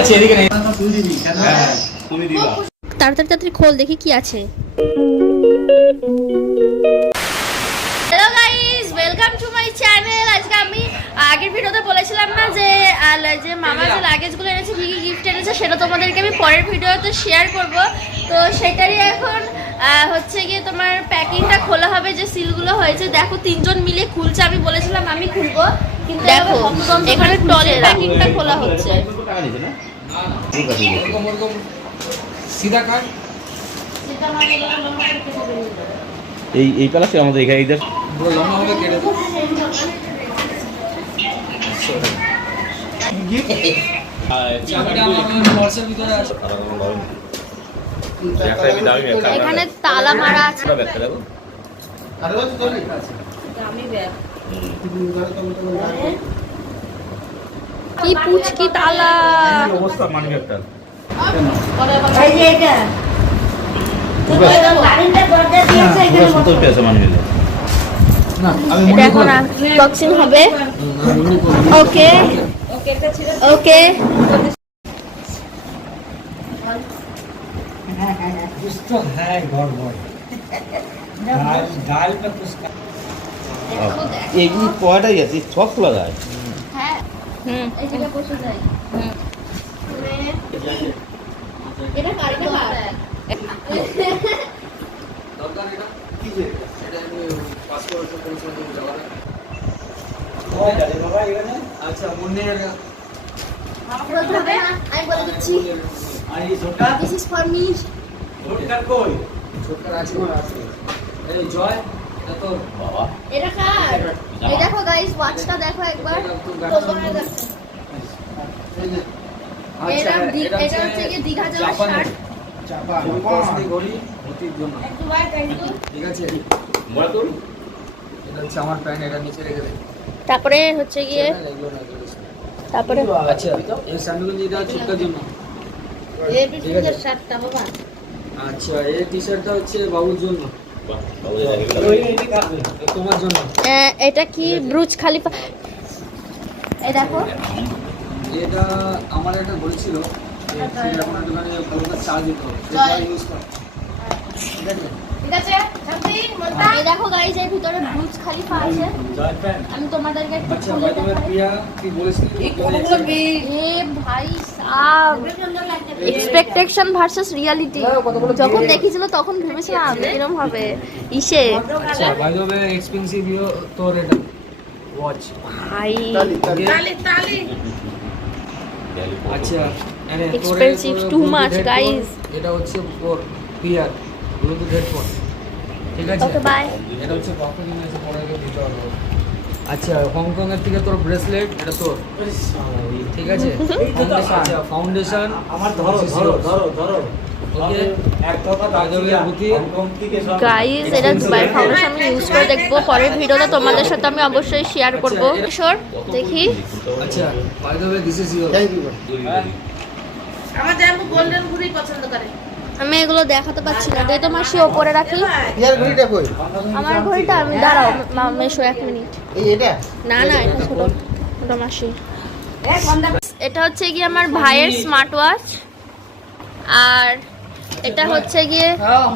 আচ্ছা এদিকে নেই তুই দিবি কেন তুমি দিবা তাড়াতাড়ি তাড়াতাড়ি খোল দেখি কি আছে। Hello guys, welcome to my channel. আজকে আমি আগের ভিডিওতে বলেছিলাম না যে মামা যে লাগেজগুলো এনেছে, কী কী গিফট এনেছে, সেটা তোমাদেরকে আমি পরের ভিডিওতে শেয়ার করব। তো সেটারই এখন হচ্ছে গিয়ে তোমার প্যাকিংটা খোলা হবে, যে সিলগুলো হয়েছে। দেখো তিনজন মিলে খুলছে, আমি বলেছিলাম আমি খুলবো, কিন্তু দেখো এখানে টলের প্যাকিংটা খোলা হচ্ছে। সিধা কাট এই প্যালাসে আমাদের এখানে ইদার পুরো লম্বা হবে কেটে দাও। এখানে তালা মারা আছে। কি পুচকি তালা অবস্থা মানে একটা এখন আনবক্সিং হবে। ওকে ওকে कुछ तो है गड़बड़ दाल पे कुछ এগুলি কয়টাই আছে সব খোলা যায়। হ্যাঁ এটা বসে যায়। এটা কারেন্টে পাওয়া দরকার এটা কি যে এটা আমি পাসপোর্ট পরিচয় দিয়ে যাওয়ার हो जाए बाबा এখানে আচ্ছা মনে রাখা বলতে হবে না, আমি বলে দিচ্ছি। আর এই ছোটা দিস ইজ ফর মি। ছোটকার কই ছোটকার আছে না আছে এই জয় এটা তো বাবা এটা কার? এই দেখো গাইস, ওয়াচটা দেখো একবার। তোমরা দেখো এটা এটা হচ্ছে কি দীঘা যাওয়ার শার্ট। চাপা জাপানি ঘড়ি ধুতির জন্য একটু ভাই থ্যাঙ্ক ইউ। ঠিক আছে বড় তো এটা হচ্ছে আমার প্যান্ট, এটা নিচে রেখে দে। তারপরে হচ্ছে গিয়ে তারপরে আচ্ছা এই স্যান্ডেল যেটা ছোটকার জন্য এই পিসের শার্টটা বাবা। আচ্ছা এই টি-শার্টটা হচ্ছে বাবুর জন্য। ওই এটি কাটবে তোমার জন্য। এটা কি ব্রুজ খালিফা? এই দেখো এটা আমার একটা ঘড়ি ছিল, এখন দোকানে ভালো চার্জ দিতে হবে, সেটা ইউজ কর। ঠিক আছে ঠিক আছে এই দেখো গাইস, এর ভিতরে ব্রুজ খালিফা আছে। জয় ফ্যান আমি তোমাদেরকে একটু আচ্ছা খুলে ভাই তুমি দেখাই। প্রিয়া কি বলেছিলি? এ ভাই সাব, এক্সপেকটেশন ভার্সেস রিয়ালিটি। যখন দেখেছিল তখন ভেবেছিলাম এরকম হবে ইসে। আচ্ছা by the way expensive you তোর এটা ওয়াচ। ভাই আচ্ছা আরে Expensive, too much, guys. এটা হচ্ছে ফর পিয়ার ব্লুটুথ হেডফোন। ঠিক আছে ওকে বাই। এটা হচ্ছে পকেটে নিয়ে এসে পরে দিতে পারবো। আচ্ছা হংকং এর থেকে তোর ব্রেসলেট, এটা তোর। ঠিক আছে আচ্ছা ফাউন্ডেশন আমার ধরো ধরো ধরো ধরো ওকে এক কথা দাজবে বুদ্ধি হংকং থেকে সব গাইস, এটা দুবাই ফাউন্ডেশন আমি ইউজ করে দেখবো। পরের ভিডিওতে তোমাদের সাথে আমি অবশ্যই শেয়ার করব। শোর দেখি। আচ্ছা by the way this is your. আমার জামু গোল্ডেন ঘুড়ি পছন্দ করে। আমি এগুলো দেখাতে পাচ্ছি না, দিয়ে তোমার সে ওপরে রাখি। ইয়ার ঘড়িটা কই? আমার ঘড়িটা আমি দাঁড়াও মেশো 1 মিনিট। এই এটা? না না, এটা ছোট ছোট মাসি। এটা হচ্ছে গিয়ে আমার ভাইয়ের স্মার্ট ওয়াচ, আর এটা হচ্ছে গিয়ে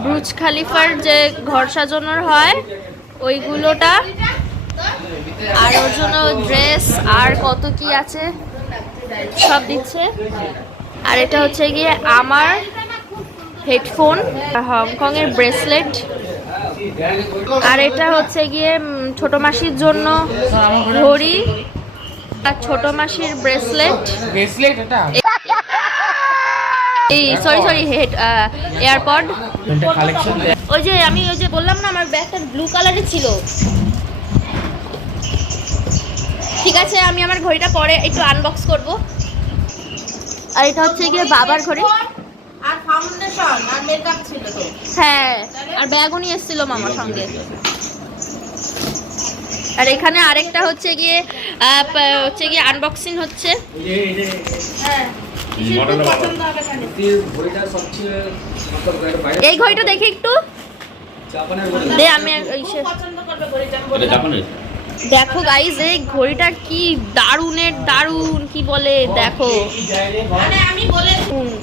ব্রুজ খালিফার যে ঘর সাজানোর হয় ওইগুলোটা, আর ওর জন্য ড্রেস আর কত কি আছে সব দিচ্ছে। আর এটা হচ্ছে গিয়ে আমার হেডফোন, হংকং এর ব্রেসলেট, আর এটা হচ্ছে গিয়ে ছোট মাসির জন্য ঘড়ি আর ছোট মাসির ব্রেসলেট। এটা এই সরি হেড এয়ারপড। এটা কালেকশন ওই যে বললাম না আমার ব্যাগটা ব্লু কালারের ছিল। ঠিক আছে, আমি আমার ঘড়িটা পরে একটু আনবক্স করব। আর এটা হচ্ছে গিয়ে বাবার ঘড়ি, আর ফাউন্ডেশন আর মেকআপ ছিল তো। হ্যাঁ, আর ব্যাগও নিয়ে এসেছিল মামার সঙ্গে। আর এখানে আরেকটা হচ্ছে গিয়ে আনবক্সিং হচ্ছে। হ্যাঁ পছন্দ হবে কেন? ঘড়িটা সবচেয়ে এই ঘড়িটা দেখি একটু জাপানের দে। আমি খুব পছন্দ করবে ঘড়িটা। এটা জাপানের দেখো গাইস এই ঘড়িটা কি দারুণের দারুণ, কি বলে দেখো মানে আমি বলে সুন্দর,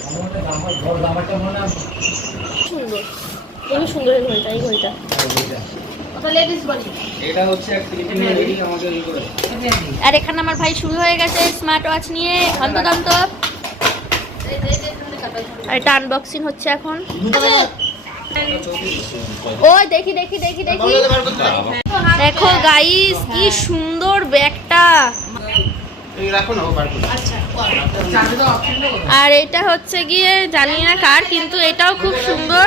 খুবই সুন্দর এই ঘড়িটা, এই ঘড়িটা। ওটা লেডিস বডি। এটা হচ্ছে এক ফিলিপিনো লেডি আমাকে ই করে। আর এখানে আমার ভাই শুরু হয়ে গেছে স্মার্ট ওয়াচ নিয়ে হন্তদন্ত। আর এটা আনবক্সিং হচ্ছে এখন। ওই দেখি দেখি দেখি দেখি, দেখো গাইস কি সুন্দর ব্যাগটা। আচ্ছা আর এটা হচ্ছে গিয়ে জানি না কার, কিন্তু এটাও খুব সুন্দর।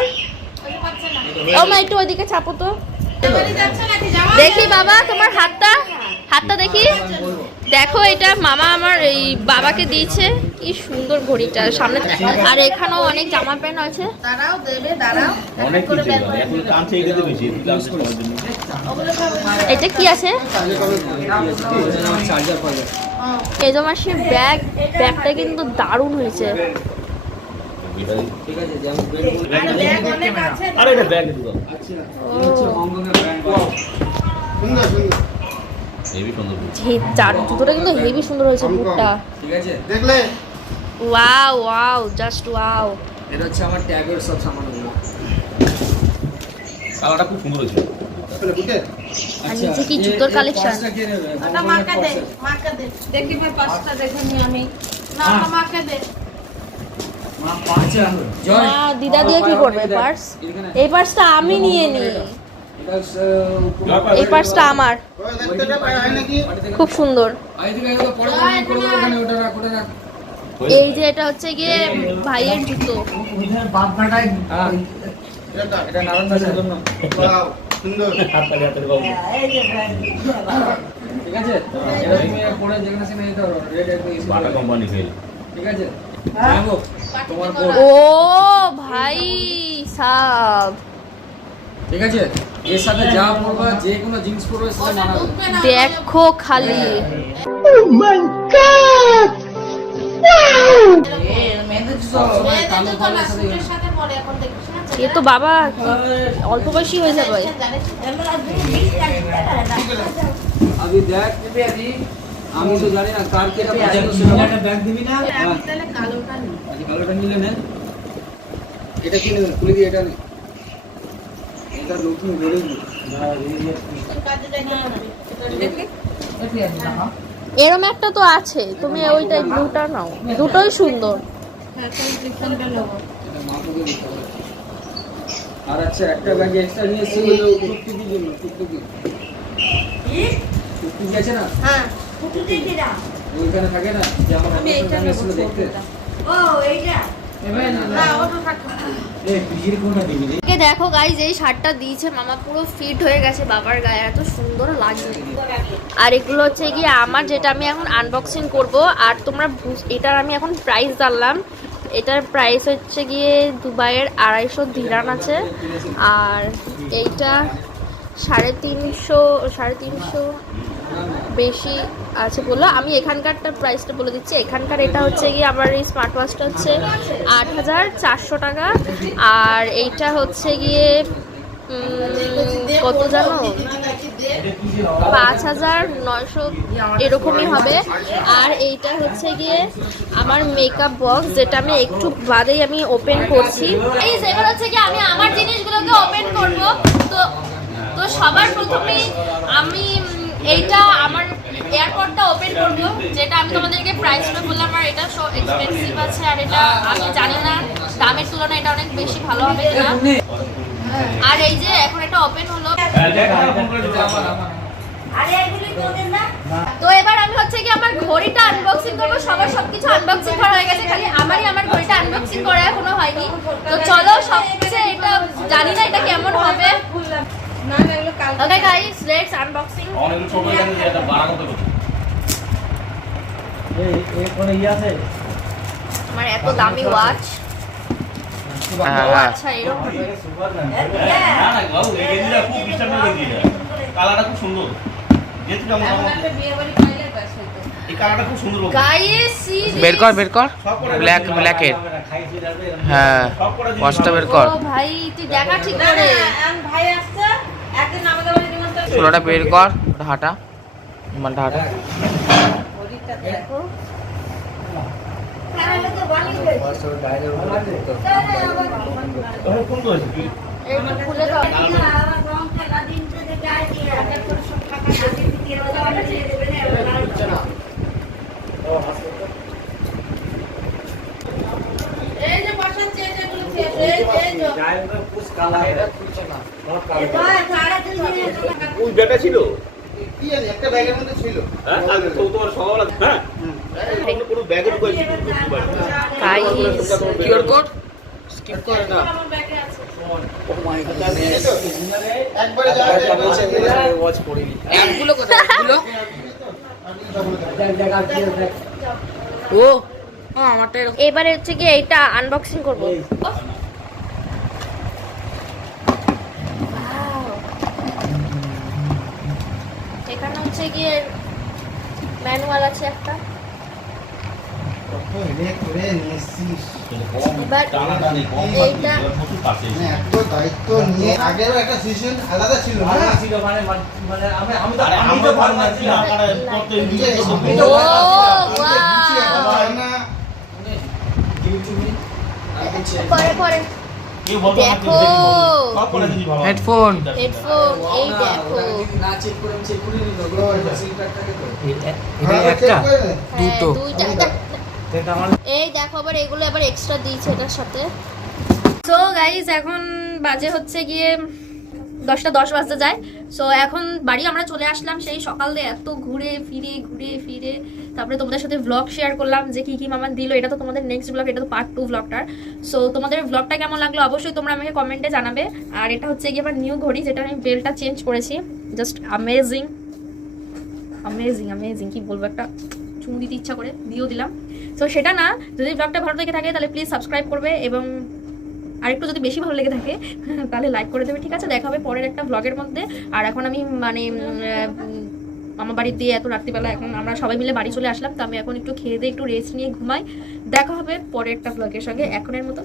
ও মা একটু ওইদিকে চাপো তো, যাচ্ছে নাকি যাওয়া? দেখি বাবা তোমার হাতটা, হাতটা দেখি। দেখো এটা মামা আমার এই বাবাকে দিয়েছে, কি সুন্দর ঘড়িটা সামনে। আর এখানেও অনেক জামা প্যান্ট আছে। দাঁড়াও দেবে, দাঁড়াও। অনেক কিছু মানে এখন টানছে এটাতে বেশি ইউজ করার জন্য। এটা কি আছে? চার্জার পাবে। এজো মাসির ব্যাগ, ব্যাগটা কিন্তু দারুণ হয়েছে। ঠিক আছে, যেমন ব্যাগ আর ব্যাগ অনেক আছে। আরে এটা ব্যাগ দিও। আচ্ছা, এটা হচ্ছে হংকংয়ের ব্র্যান্ড। হেভি সুন্দর। জুতোটা কিন্তু হেভি সুন্দর হয়েছে বুটটা। ঠিক আছে, ওয়াও ওয়াও, জাস্ট ওয়াও। এটা হচ্ছে আমার ট্যাগের সব সামানগুলো। কালারটা খুব সুন্দর হয়েছে। আর নিচে কি জুতোর কালেকশন। ওটা মাকে দে, মাকে দে। দেখি ভাই পাঁচটা দেখে নি আমি। না না মাকে দে। মা পাঁচ জয়। দিদা দিয়ে কি করবে পার্স? এই পার্সটা আমি নিয়ে নিই, এই পার্সটা আমার, খুব সুন্দর। এই যে এটা হচ্ছে গিয়ে ভাইয়ের জুতো। এটা নারায়ণদাসের জন্য। হাততালি হাতের বাবু। ঠিক আছে, এটা তুমি পরে যেখানে সেখানে নিতে পারো। রেড একদম ইজি। Bata company fail. ঠিক আছে, দেখো তোমার বোর্ড। ও ভাই সাব, ঠিক আছে, এর সাথে যা পরবা, যে কোনো জিন্স পরবে সেটা মানাবে। দেখো খালি। মেয়েদের তো না স্যুটের সাথে পরে এখন দেখিস না। এ তো বাবা অল্প বয়সী হয়ে যাবে। আবি দেখ, আমি তো জানি না কার কে পছন্দ ছিল। ব্যাগ দিবি না? আমি তাহলে কালোটা নিই। আজ কালোটা নিলে না, এটা কি নেবেন? খুলে দিয়ে এটা নেই, এটা নতুন বেরোয় নি। কাজে দেখে আনবি। দেখি এরম একটা তো আছে, তুমি ওইটা ব্লুটা নাও, দুটোই সুন্দর। হ্যাঁ কোন ডিফারেন্টটা নেব। এটা মাপকে দিতে হবে। আর আচ্ছা, একটা ব্যাগ এক্সট্রা নিয়ে এসেছি টুকটুকির জন্য। টুকটুকি টুকটুকি আছে না, হ্যাঁ কুকুরটি দিরা। ওইখানে থাকে না, যে আমার আমি এইটা নেব ছিল দেখতে। ও এইটা না ওটা থাক। এই পিজির কোনটা দিবি রে? কে দেখো গাইজ, এই শার্টটা দিয়েছে মামা, পুরো ফিট হয়ে গেছে বাবার গায়ে, এত সুন্দর লাগছে। আর এগুলো হচ্ছে গিয়ে আমার, যেটা আমি এখন আনবক্সিং করব। আর তোমরা এটার আমি এখন প্রাইস জানলাম, এটার প্রাইস হচ্ছে গিয়ে দুবাইয়ের 250 দিরাম আছে। আর এইটা 350 বেশি আছে বললো। আমি এখানকারটা প্রাইসটা বলে দিচ্ছি। এখানকার এটা হচ্ছে গিয়ে আমার এই স্মার্ট ওয়াচটা হচ্ছে 8400 টাকা। আর এইটা হচ্ছে গিয়ে কত জানো, 5900 এরকমই হবে। আর এইটা হচ্ছে গিয়ে আমার মেকআপ বক্স, যেটা আমি একটু বাদেই আমি ওপেন করছি। এই এবার হচ্ছে গিয়ে আমি আমার জিনিসগুলোকে ওপেন করব। তো তো সবার প্রথমেই আমি এইটা আমার এয়ারপডটা ওপেন করব, যেটা আমি তোমাদেরকে প্রাইসটা বললাম। আর এটা সো এক্সপেন্সিভ আছে, আর এটা আমি জানি না দামের তুলনায় এটা অনেক বেশি ভালো হবে কিনা। আর এই যে এখন এটা ওপেন হলো। তো এবার আমি হচ্ছে কি আমার ঘড়িটা আনবক্সিং করবো। সবার সবকিছু আনবক্সিং করা হয়ে গেছে, খালি আমারই আমার ঘড়িটা আনবক্সিং করা এখনো হয়নি। তো চলো সবকিছু, এটা জানি না এটা কেমন হবে। না না এগুলো কাল। Okay guys, let's unboxing. অনেক ছোট জায়গা দিয়ে এটা বাড়া মতো করতে। এই কোন ইয়া আছে? আমার এত দামি ওয়াচ। ও আচ্ছা এরকম হবে। না না বাবু, এই গেঞ্জিটা খুব ডিস্টার্ব করে দিয়ে। কালারটা খুব সুন্দর। যেহেতু কেমন একটা বিয়ে বাড়ি পাইলে ব্যাস হতো। এই কালারটা খুব সুন্দর। গাইস সি বের কর ব্ল্যাক ব্ল্যাকের। হ্যাঁ ওয়াচটা বের কর, ও ভাই তুই দেখা ঠিক করে। ভাই আসছে একদিন আমাদের বাড়ি নিমন্ত্রণ। ছোটটা বের কর, ওটা হাঁটা। মালটা হাঁটা ঘড়িটা দেখো ফোন করেছি তুই একটু খুলে দাও। এই যে বাসার চেয়ে যেগুলো খেয়েছে, এই যে ওই ব্যাটা ছিল কি জানি একটা ব্যাগের মধ্যে ছিল। হ্যাঁ আর তো তোমার সকালবেলা হ্যাঁ কোনো ব্যাগে ঢুকাইছি Guys, কিউআর কোড স্কিপ করে না। আমার ব্যাগে আছে। ও মাই গডনেস, একবারে যা ওয়াচ করিনি। অ্যাপগুলো কোথায়? অ্যাপগুলো ও আমারটা এরকম। এবারে হচ্ছে কি এইটা আনবক্সিং করব। এখানে হচ্ছে গিয়ে ম্যানুয়াল আছে একটা। করে নিয়েছিস। এবার টানাটানি কম এইটা প্রচুর কাছে মানে এত দায়িত্ব নিয়ে আগেরও একটা সিচুয়েশন আলাদা ছিল না। আরে আমি তো পারবো না ছিলাম আরে কত নিজে ও গুছিয়ে ওয়াও, হয় না। পরে পরে কেউ বলতো না দেখো। সব করে দিদি ভালো হেডফোন হেডফোন, এই দেখো। না চেক করে আমি চেক করে নিব। সিল প্যাকটাকে তো হ্যাঁ, একটা check করে নে। হ্যাঁ, দুটো। দুইটা। এই দেখো আবার এগুলো আবার এক্সট্রা দিয়েছে এটার সাথে। সো গাইস এখন বাজে হচ্ছে গিয়ে 10:10 বাজতে যায়। সো এখন বাড়ি আমরা চলে আসলাম সেই সকাল দিয়ে এত ঘুরে ফিরে তারপরে তোমাদের সাথে ব্লগ শেয়ার করলাম যে কি কি মামা দিল। এটা তো তোমাদের নেক্সট ব্লগ, এটা তো পার্ট 2 ব্লগটার। সো তোমাদের ব্লগটা কেমন লাগলো অবশ্যই তোমরা আমাকে কমেন্টে জানাবে। আর এটা হচ্ছে গিয়ে আমার নিউ ঘড়ি, যেটা আমি বেলটা চেঞ্জ করেছি। জাস্ট আমেজিং কি বলবো, একটা চুমু দিতে ইচ্ছা করে দিয়েও দিলাম। সো সেটা না, যদি ব্লগটা ভালো লেগে থাকে তাহলে প্লিজ সাবস্ক্রাইব করবে, এবং আরেকটু যদি বেশি ভালো লেগে থাকে তাহলে লাইক করে দেবে। ঠিক আছে, দেখা হবে পরের একটা ব্লগের মধ্যে। আর এখন আমি মানে আমার বাড়ি দিয়ে এত রাত্রিবেলা এখন আমরা সবাই মিলে বাড়ি চলে আসলাম, তো আমি এখন একটু খেয়ে দিয়ে একটু রেস্ট নিয়ে ঘুমাই। দেখা হবে পরের একটা ব্লগের সঙ্গে। এখনের মতো